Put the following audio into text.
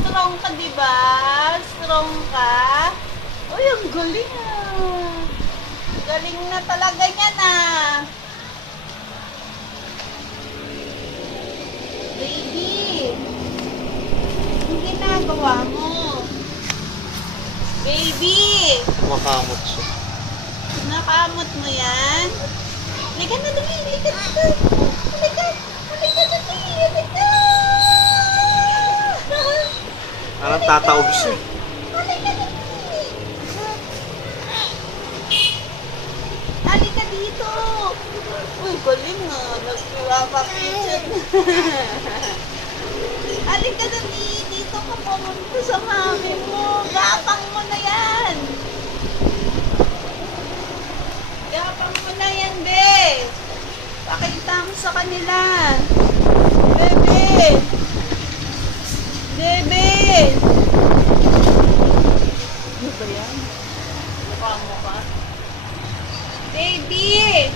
strong ka, diba? Strong ka. Uy, ang galing ah. Galing na talaga niya na. Baby, ang ginagawa mo? Baby! Makamot siya. Nakamot mo yan? Halika na dali, halika dito. Halika, halika dali, halika. Parang tataob siya. Halika dali. Halika dito. Uy, galing ah. Nagpapakitchen. Halika dali. Dito ka pumunta sa mami mo. Gapang mo na yan. Gapang mo na yan, be. Pakita mo sa kanila. Bebe. Bebe. Ano ba yan? Mukha mo ka? Baby!